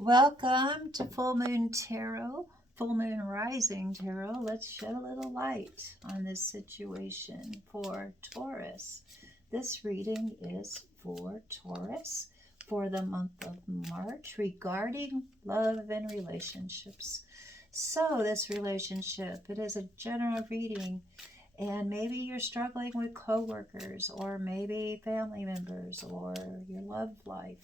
Welcome to Full Moon Tarot, Full Moon Rising Tarot. Let's shed a little light on this situation for Taurus. This reading is for Taurus for the month of March regarding love and relationships. So this relationship, it is a general reading, and maybe you're struggling with coworkers or maybe family members or your love life.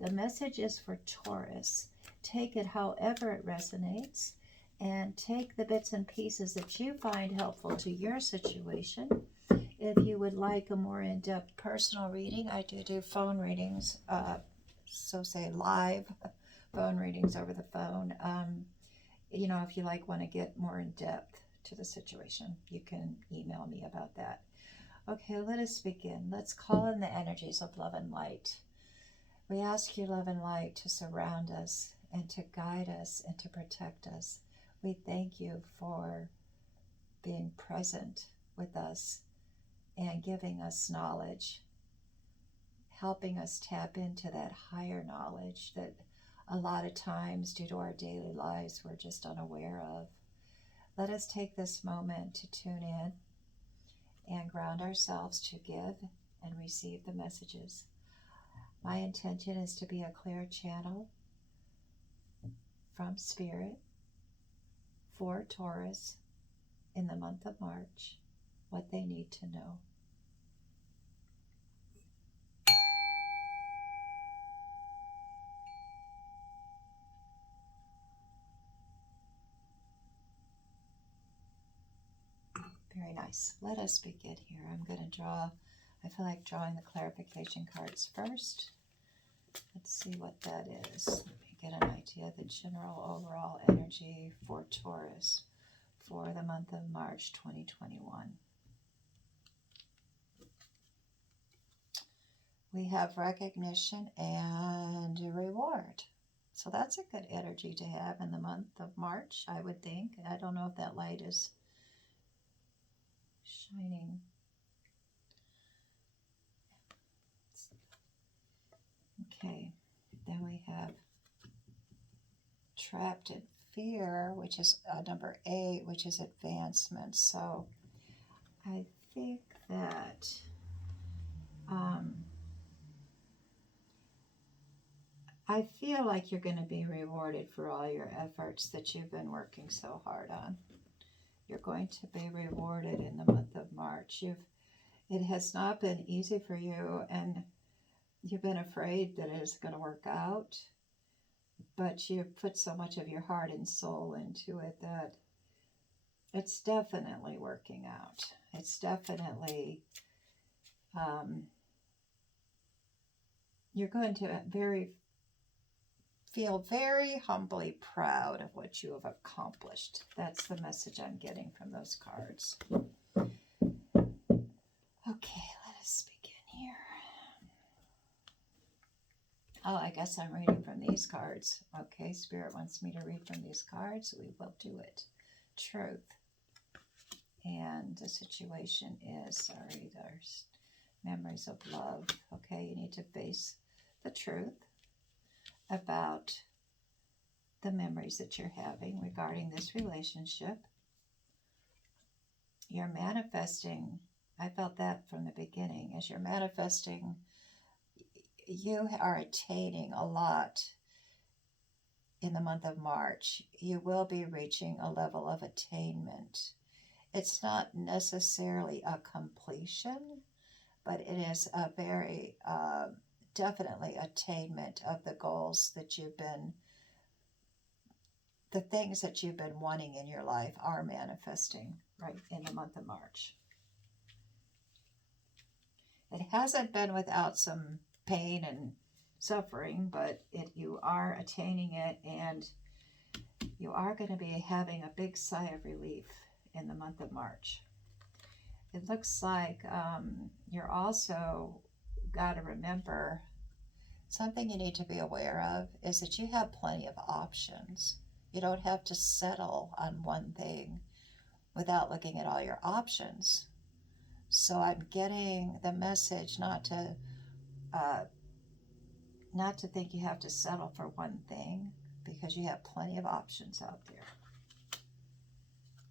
The message is for Taurus. Take it however it resonates and take the bits and pieces that you find helpful to your situation. If you would like a more in-depth personal reading, I do phone readings, say live phone readings over the phone. If you want to get more in depth to the situation, you can email me about that. Okay, let us begin. Let's call in the energies of love and light. We ask you, love and light, to surround us and to guide us and to protect us. We thank you for being present with us and giving us knowledge, helping us tap into that higher knowledge that a lot of times, due to our daily lives, we're just unaware of. Let us take this moment to tune in and ground ourselves to give and receive the messages. My intention is to be a clear channel from Spirit for Taurus in the month of March, what they need to know. Very nice. Let us begin here. I'm going to draw, I feel like drawing the clarification cards first. Let's see what that is. Let me get an idea of the general overall energy for Taurus for the month of March 2021. We have recognition and a reward. So that's a good energy to have in the month of March, I would think. I don't know if that light is shining. Okay, then we have trapped in fear, which is number 8, which is advancement. So I think that I feel like you're going to be rewarded for all your efforts that you've been working so hard on. You're going to be rewarded in the month of March. It has not been easy for you, and you've been afraid that it's going to work out, but you've put so much of your heart and soul into it that it's definitely working out. It's definitely, you're going to feel very humbly proud of what you have accomplished. That's the message I'm getting from those cards. Okay, let us begin here. Oh, I guess I'm reading from these cards. Okay, Spirit wants me to read from these cards. We will do it. Truth. And the situation is, there's memories of love. Okay, you need to face the truth about the memories that you're having regarding this relationship. You're manifesting. I felt that from the beginning. As you're manifesting, you are attaining a lot in the month of March. You will be reaching a level of attainment. It's not necessarily a completion, but it is a very definitely attainment of the goals that the things that you've been wanting in your life are manifesting right in the month of March. It hasn't been without some pain and suffering, but you are attaining it, and you are going to be having a big sigh of relief in the month of March. It looks like you're also got to remember something you need to be aware of is that you have plenty of options. You don't have to settle on one thing without looking at all your options. So I'm getting the message not to not to think you have to settle for one thing, because you have plenty of options out there.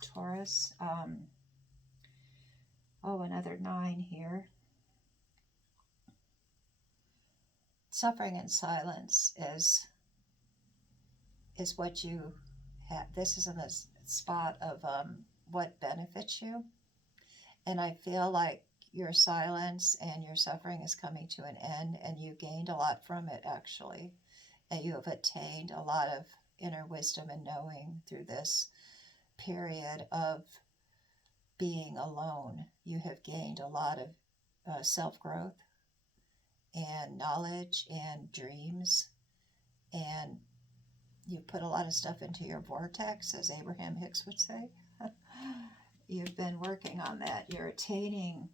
Taurus, another 9 here. Suffering in silence is what you have. This is in the spot of what benefits you. And I feel like your silence and your suffering is coming to an end, and you gained a lot from it, actually. And you have attained a lot of inner wisdom and knowing through this period of being alone. You have gained a lot of self-growth and knowledge and dreams, and you put a lot of stuff into your vortex, as Abraham Hicks would say. You've been working on that. You're attaining.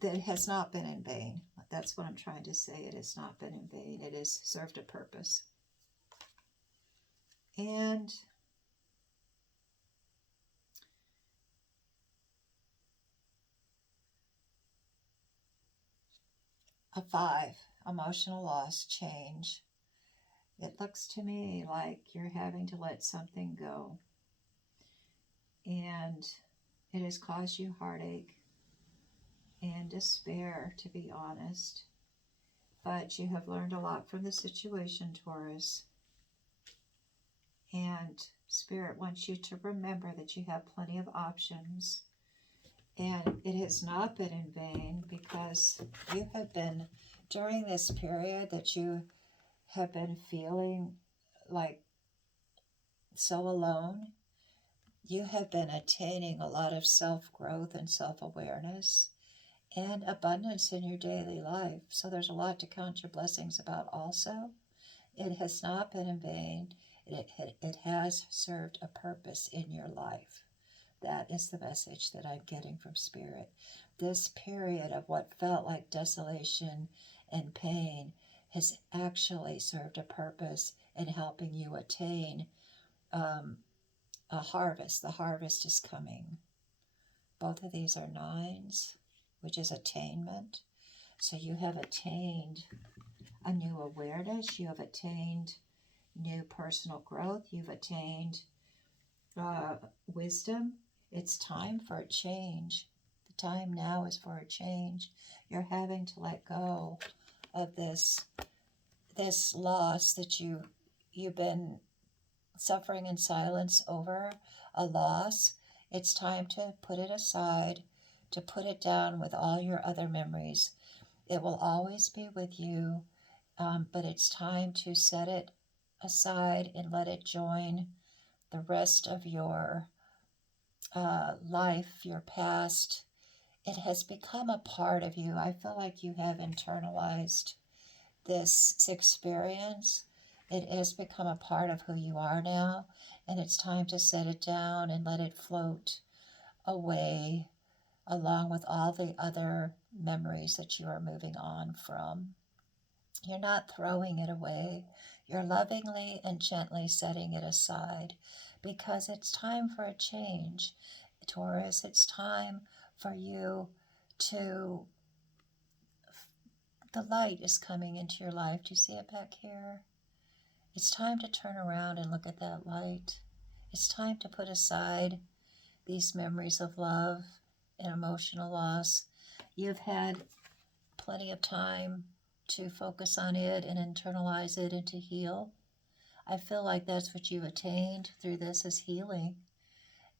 That has not been in vain. That's what I'm trying to say. It has not been in vain. It has served a purpose. And a 5, emotional loss, change. It looks to me like you're having to let something go. And it has caused you heartache and despair, to be honest. But you have learned a lot from the situation, Taurus. And Spirit wants you to remember that you have plenty of options. And it has not been in vain, because you have been, during this period that you have been feeling like so alone, you have been attaining a lot of self-growth and self-awareness and abundance in your daily life. So there's a lot to count your blessings about also. It has not been in vain. It has served a purpose in your life. That is the message that I'm getting from Spirit. This period of what felt like desolation and pain has actually served a purpose in helping you attain a harvest. The harvest is coming. Both of these are 9s, which is attainment. So you have attained a new awareness. You have attained new personal growth. You've attained wisdom. It's time for a change. The time now is for a change. You're having to let go of this loss that you've been suffering in silence over, a loss. It's time to put it aside, to put it down with all your other memories. It will always be with you, but it's time to set it aside and let it join the rest of your life, your past. It has become a part of you. I feel like you have internalized this experience. It has become a part of who you are now, and it's time to set it down and let it float away, along with all the other memories that you are moving on from. You're not throwing it away. You're lovingly and gently setting it aside, because it's time for a change. Taurus, it's time for you to, the light is coming into your life. Do you see it back here? It's time to turn around and look at that light. It's time to put aside these memories of love and emotional loss. You've had plenty of time to focus on it and internalize it and to heal. I feel like that's what you've attained through this, is healing.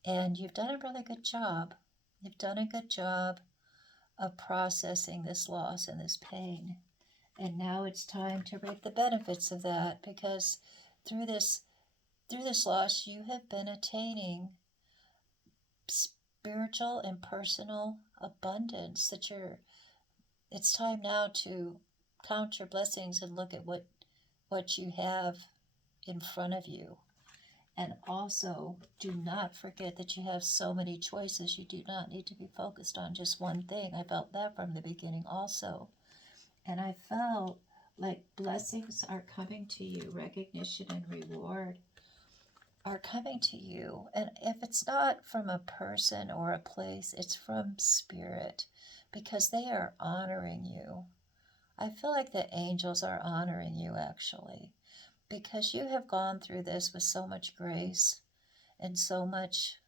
And you've done a really good job. You've done a good job of processing this loss and this pain. And now it's time to reap the benefits of that, because through this loss, you have been attaining spiritual and personal abundance. It's time now to count your blessings and look at what you have in front of you. And also, do not forget that you have so many choices. You do not need to be focused on just one thing. I felt that from the beginning also. And I felt like blessings are coming to you. Recognition and reward are coming to you. And if it's not from a person or a place, it's from Spirit, because they are honoring you. I feel like the angels are honoring you actually, because you have gone through this with so much grace and so much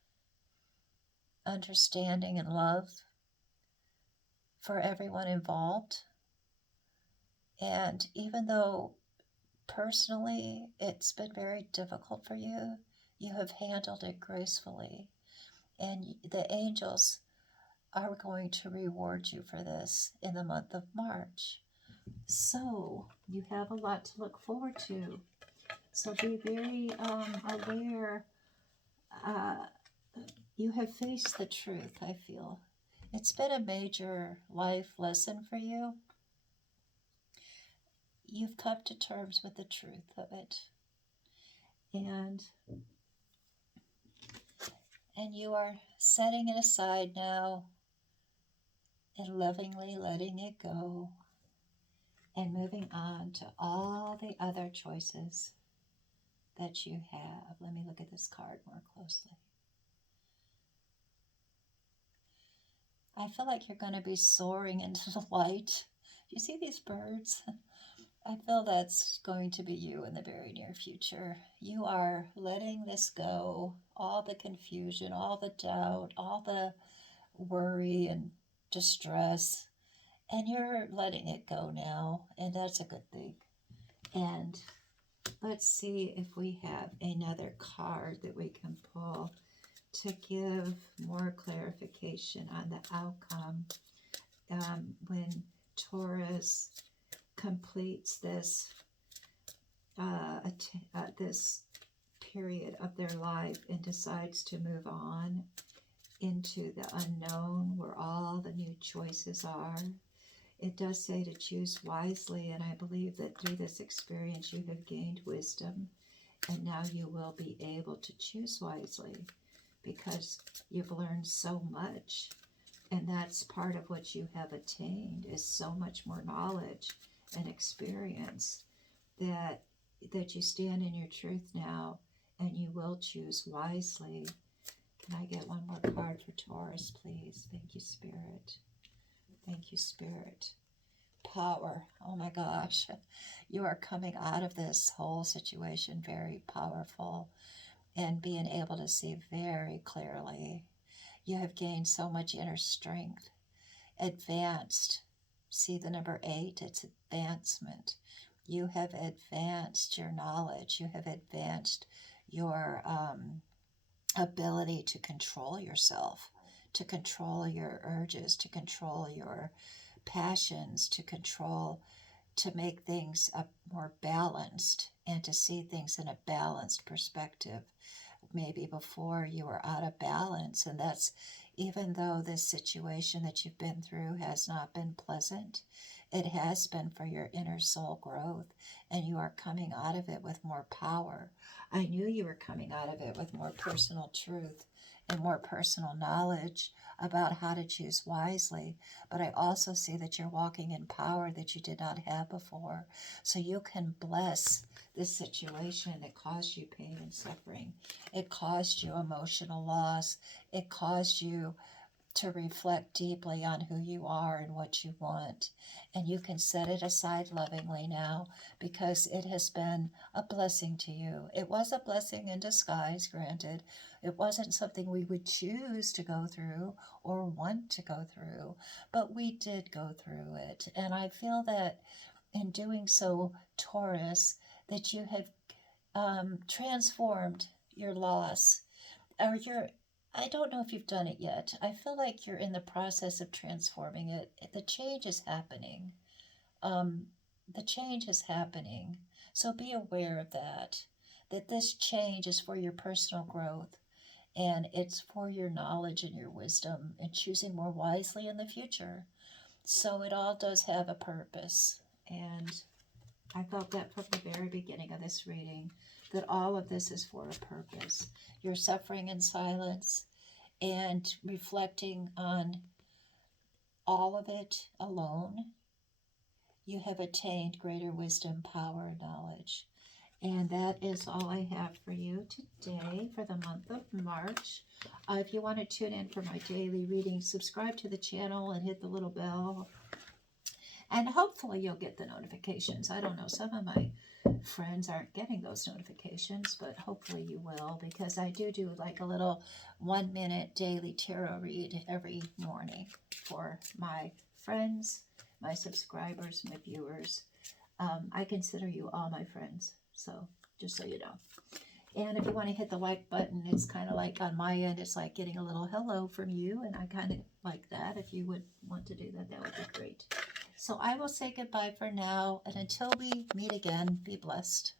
understanding and love for everyone involved. And even though personally it's been very difficult for you, you have handled it gracefully. And the angels are going to reward you for this in the month of March. So you have a lot to look forward to. So be very aware. Uh, you have faced the truth, I feel. It's been a major life lesson for you. You've come to terms with the truth of it. And you are setting it aside now and lovingly letting it go and moving on to all the other choices that you have. Let me look at this card more closely. I feel like you're going to be soaring into the light. Do you see these birds? I feel that's going to be you in the very near future. You are letting this go, all the confusion, all the doubt, all the worry and distress, and you're letting it go now, and that's a good thing. And let's see if we have another card that we can pull to give more clarification on the outcome when Taurus completes this this period of their life and decides to move on into the unknown where all the new choices are. It does say to choose wisely, and I believe that through this experience you have gained wisdom, and now you will be able to choose wisely because you've learned so much. And that's part of what you have attained, is so much more knowledge and experience that you stand in your truth now, and you will choose wisely. Can I get one more card for Taurus, please? Thank you, Spirit. Thank you, Spirit. Power. Oh my gosh. You are coming out of this whole situation very powerful and being able to see very clearly. You have gained so much inner strength. Advanced. See the number 8? It's advancement. You have advanced your knowledge. You have advanced your ability to control yourself, to control your urges, to control your passions, to make things more balanced and to see things in a balanced perspective. Maybe before you were out of balance, and that's even though this situation that you've been through has not been pleasant, it has been for your inner soul growth, and you are coming out of it with more power. I knew you were coming out of it with more personal truth and more personal knowledge about how to choose wisely, but I also see that you're walking in power that you did not have before, so you can bless this situation that caused you pain and suffering. It caused you emotional loss. It caused you to reflect deeply on who you are and what you want. And you can set it aside lovingly now because it has been a blessing to you. It was a blessing in disguise, granted. It wasn't something we would choose to go through or want to go through, but we did go through it. And I feel that in doing so, Taurus, that you have transformed your loss or your, I don't know if you've done it yet. I feel like you're in the process of transforming it. The change is happening. The change is happening. So be aware of that this change is for your personal growth, and it's for your knowledge and your wisdom and choosing more wisely in the future. So it all does have a purpose. And I felt that from the very beginning of this reading, that all of this is for a purpose. You're suffering in silence and reflecting on all of it alone. You have attained greater wisdom, power, and knowledge. And that is all I have for you today for the month of March. If you want to tune in for my daily reading, subscribe to the channel and hit the little bell. And hopefully you'll get the notifications. I don't know, some of my friends aren't getting those notifications, but hopefully you will, because I do like a little 1-minute daily tarot read every morning for my friends, my subscribers, my viewers. I consider you all my friends, so just so you know. And if you want to hit the like button, it's kind of like on my end, it's like getting a little hello from you, and I kind of like that. If you would want to do that, that would be great. So I will say goodbye for now, and until we meet again, be blessed.